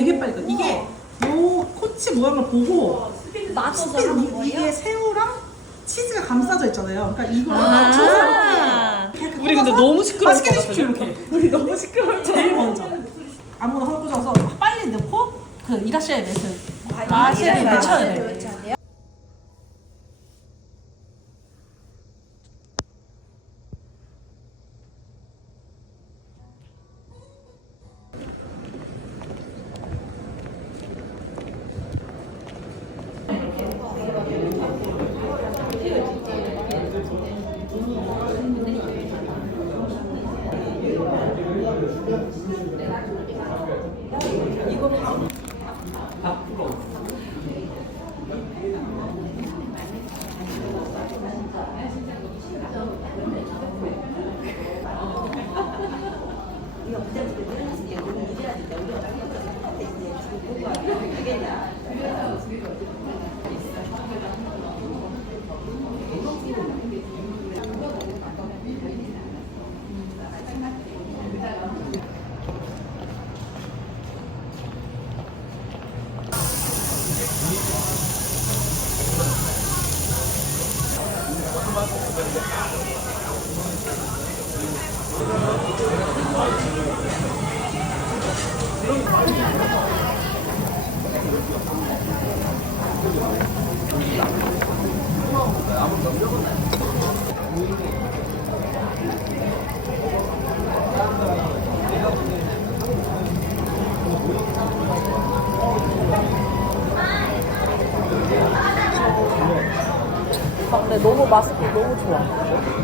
되게 빨리 가. 이게 요 코치 모양을 보고 스피드 이게 새우랑 치즈가 감싸져 있잖아요. 그러니까 이걸 아. 우리 근데 너무 시끄러울 맛있게 드십시오 이렇게. 우리 너무 시끄러워. 제일 먼저 아무거나 하나 꽂아서 빨리 넣고 그 이라시아의 매트 마시아의 매트 쳐야 돼. 그. 아, 요. 외쳐야 돼요? 아, 근데 너무 맛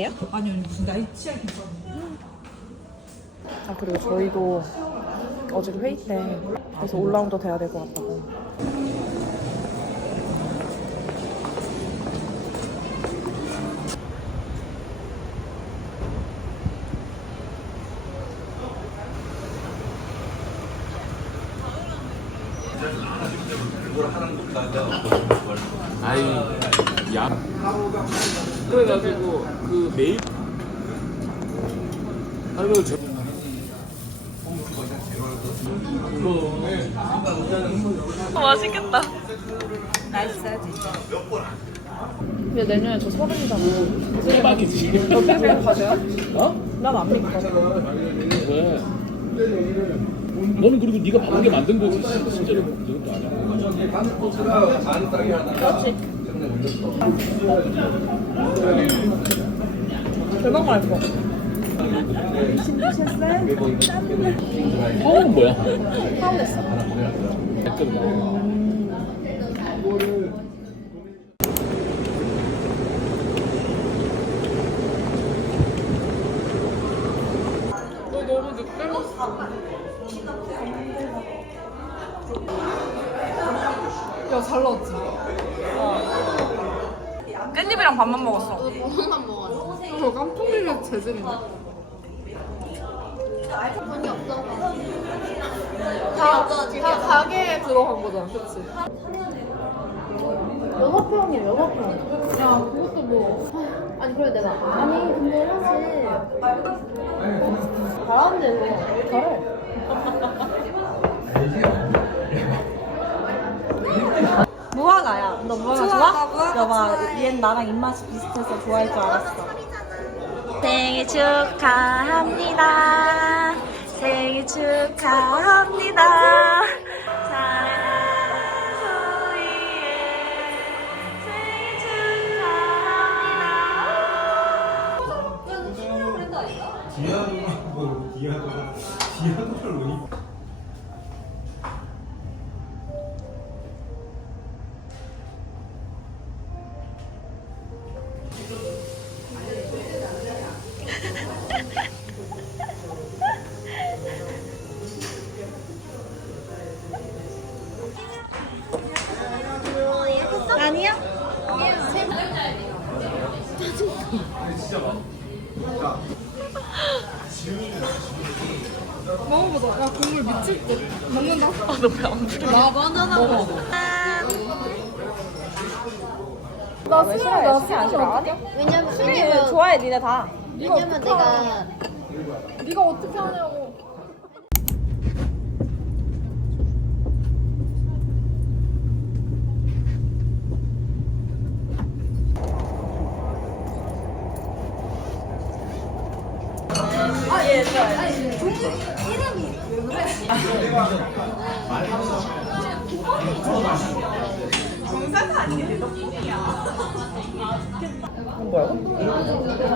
참치예요? 아니 아니 무슨 나이 치약 있어. 아 그리고 저희도 어제 회의 때 그래서 올라운더 돼야 될 것 같다고. 아이 야 그래가지고 그 메일 아이고 저 맛있겠다. 근데 내년에 저 서른이잖아. 대박이지 어떻게 생각하세요? 어? 난 안 믿고. 왜? 너는 그리고 네가 바쁘게 만든 거지 실- 실제로 그것도 아니야 그렇지. 대박 맛있어. 파워는 뭐야? 파울했어. 댓글은 너 너무 늦게 먹었어. 야, 잘 나왔지? 어. 깻잎이랑 밥만 먹었어. 밥만 먹었어. 저 놀랄 재질이네. 돈이 없어. 다, 다 가게에 들어간 거잖아, 그치? 여섯 평이야, 여섯 평. 야, 그것도 뭐. 아니, 그래, 내가. 아니, 근데 사실. 잘하는데, 잘해. 무화과야. 너 무화과 좋아? 여봐, 얘는 나랑 입맛이 비슷해서 좋아할 줄 알았어. 생일 축하합니다. 생일 축하합니다. 너배안 부르 나 바나나 먹어. 나 싫어, 나 싫어. 안. 아니? 왜냐면, 술 왜냐면, 좋아해, 니네 다. 왜냐면 내가. 네가 어떻게 하냐고.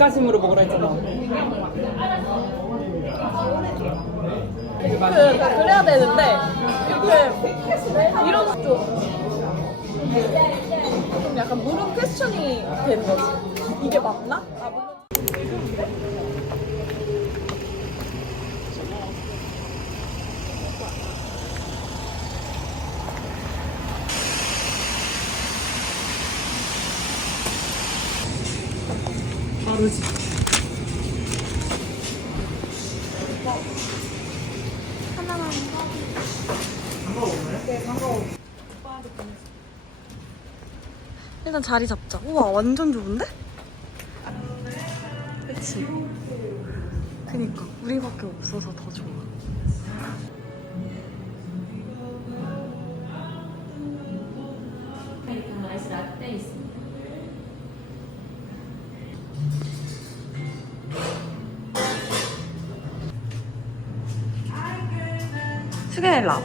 닭가슴으로 먹으라 했잖아. 그, 그래야 되는데, 이렇게, 이런 좀. 좀 약간 무릎 퀘스천이 되는 거지. 이게 맞나? 일단 자리 잡자. 우와, 완전 좋은데? 그치? 그니까, 우리밖에 없어서 더 좋아. 수계일라.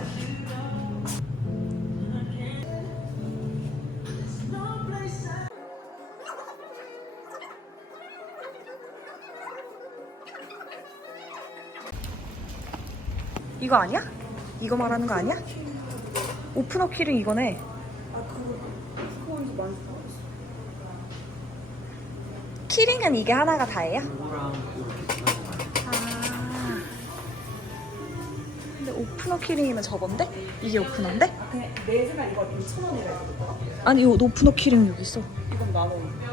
이거 아니야? 이거 말하는 거 아니야? 오픈업 키링 이거네. 키링은 이게 하나가 다예요? 오픈업 키링이면 저건데? 이게 오픈업인데? 그냥 내 생각 이거 2천 원이라 했거든. 아니 이거 오픈업 키링 여기 있어. 이건 만 원.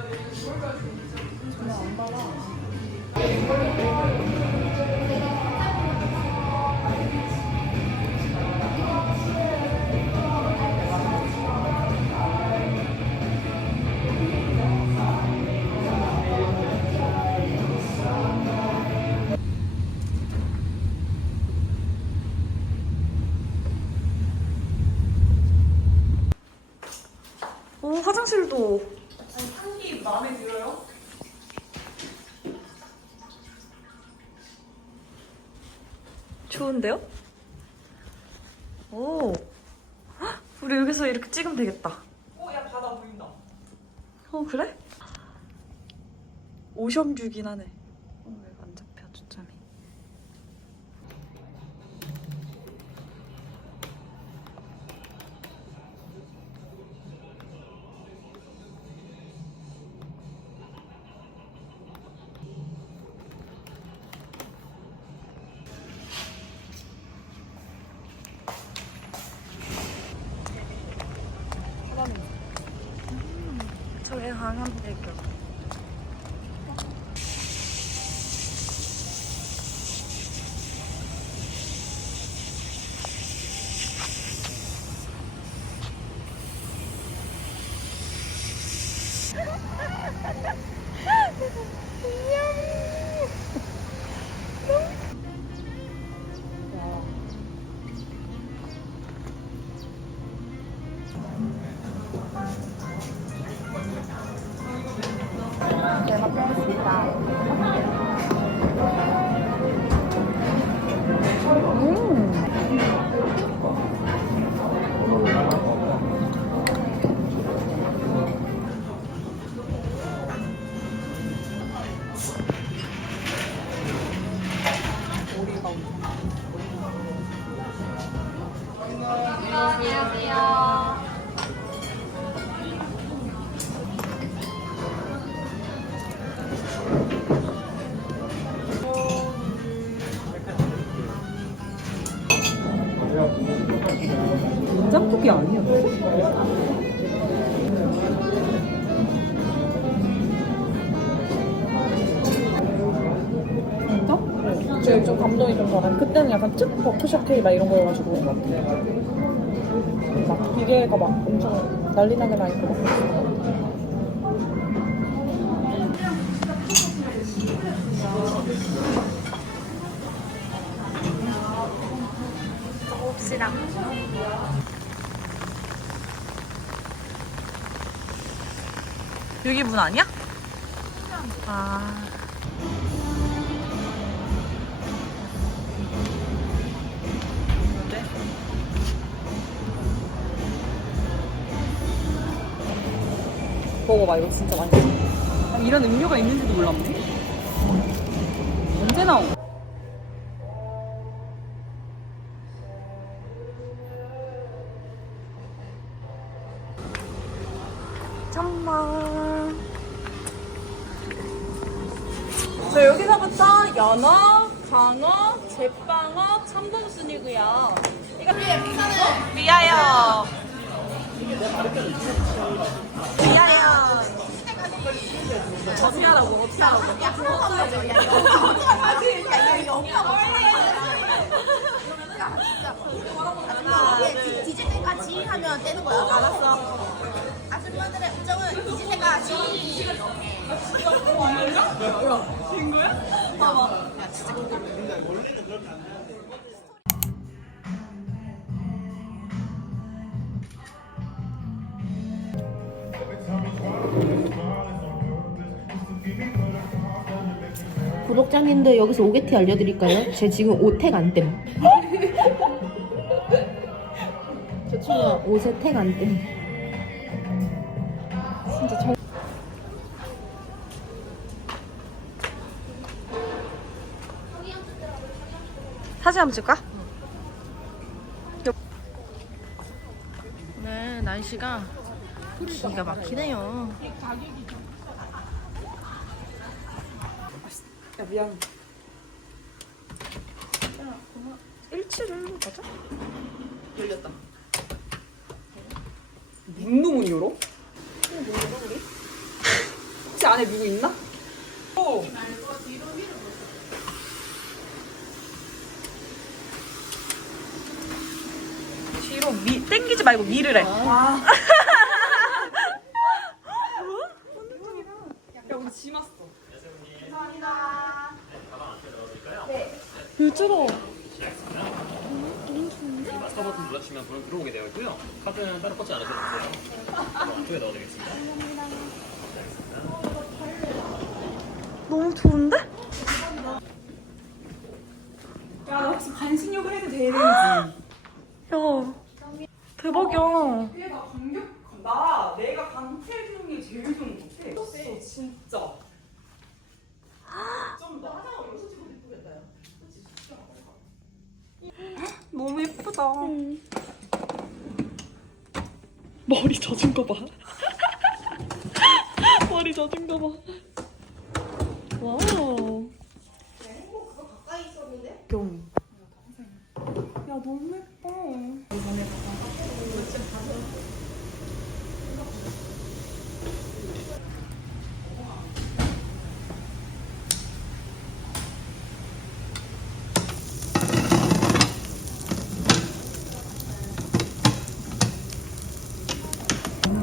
화장실도. 향기 마음에 들어요? 좋은데요? 오. 헉, 우리 여기서 이렇게 찍으면 되겠다. 어, 야 바다 보인다. 어 그래? 오션뷰긴 하네. 버크셔 케이 막 이런 거여가지고 막, 막 기계가 막 엄청 난리나게 많이 들어 봅시다. 여기 문 아니야? 아. 먹어봐 이거 진짜 맛있어 아, 이런 음료가 있는지도 몰랐네. 언제 나온? 천만. 저 여기서부터 연어, 강어, 제빵어, 참돔순이고요. 이거 위하 여. 위하여. 어떻게 하라고? 어떻게 하라고? 뒤질 때까지 하면 떼는 거야. 알았어. 아줌마들의 우정은 뒤질 때까지. 구독자님들 여기서 오게티 알려드릴까요? 제 지금 오택 안 땜. 저 친구 옷에 택 안 땜. 진짜 잘. 사진 한번 찍을까? 네, 날씨가 기가 막히네요. 야 미안. 1층을 가자. 열렸다. 문도 못 열어? 혹시 안에 누구 있나? 어. 뒤로 미 땡기지 말고 미를 해. 야 우리 짐 왔어. 마스터 버튼 눌러주시면 불은 들어오게 되어 있고요. 카드는 따로 꽂지 않으셔도 돼요. 안쪽에 넣어드리겠습니다. 너무 좋은데? 야 나 혹시 반신욕을 해도 되는지. 야 대박이야. 얘가 강력 나 내가 강철 주는 게 제일 좋은 것 같아. 진짜. 좀더 하다가 여기서 찍어도 예쁘겠다. 야. 너무 예쁘다. 머리 젖은 거 봐. 머리 젖은 거 봐. 와우. 뿅. 야 너무 예뻐.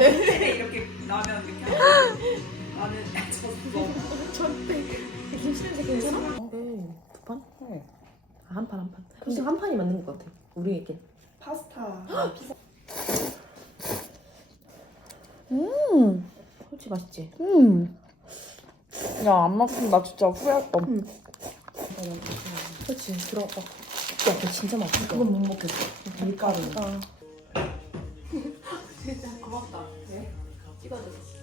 이렇게 나면 이렇게 하면 나는 졌어. 두 판? 아, 한 판. 근데 한 판이 맞는 것 같아. 우리 이렇게. 파스타. 음. 솔직히 맛있지? 음. 야, 안 맞으면 나 진짜 후회할 거. 그렇지. 들어가. 야, 진짜 맛있어. 그건 못 먹겠어. 밀가루. 찍어주세요.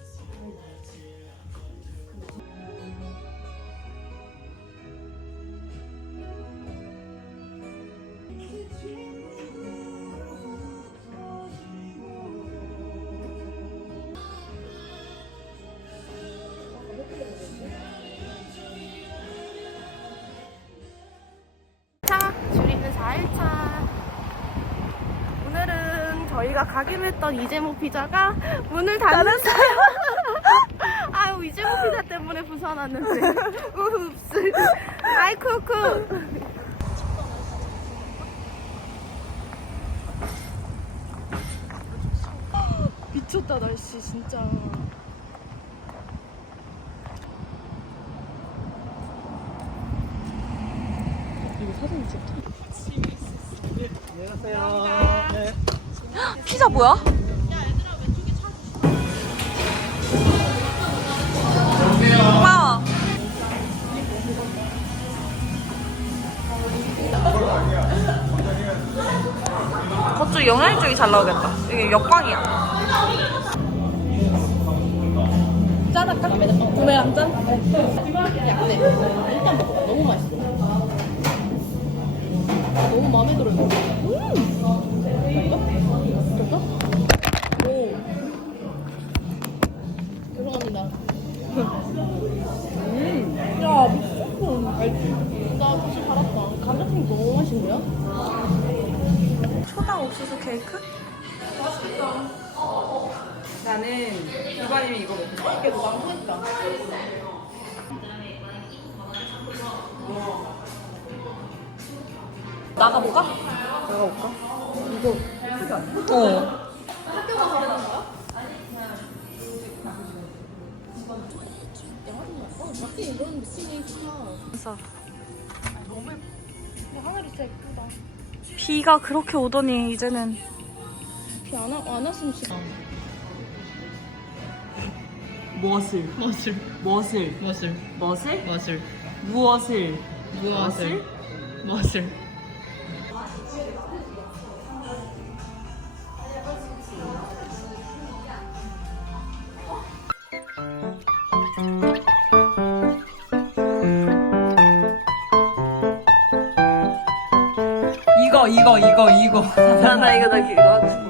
저희가 가기로 했던 이재모 피자가 문을 닫았어요. 아유 이재모 피자 때문에 부산 왔는데. 읍스 아이쿠쿠. 미쳤다 날씨 진짜 피자 뭐야? 그쪽 영양 쪽이 잘 나오겠다. 이게 역광이야. 짠할까? 구매랑 짠? 네. 일단 먹어. 너무 맛있어. 너무 마음에 들어요. 스테이크? 맛있겠다. 나는 유관님이 이거 먹고 싶다 나가볼까? 나가볼까? 이거 어. 학교가 다르는 거야? 어, 맞지? 이런 미친이 있구나. 비가 그렇게 오더니 이제는 비안 안 왔으면 진짜. 무엇을 무엇을 무엇을 무엇을 무엇을 무엇을 무엇을 무엇 ごまだない。がだけが。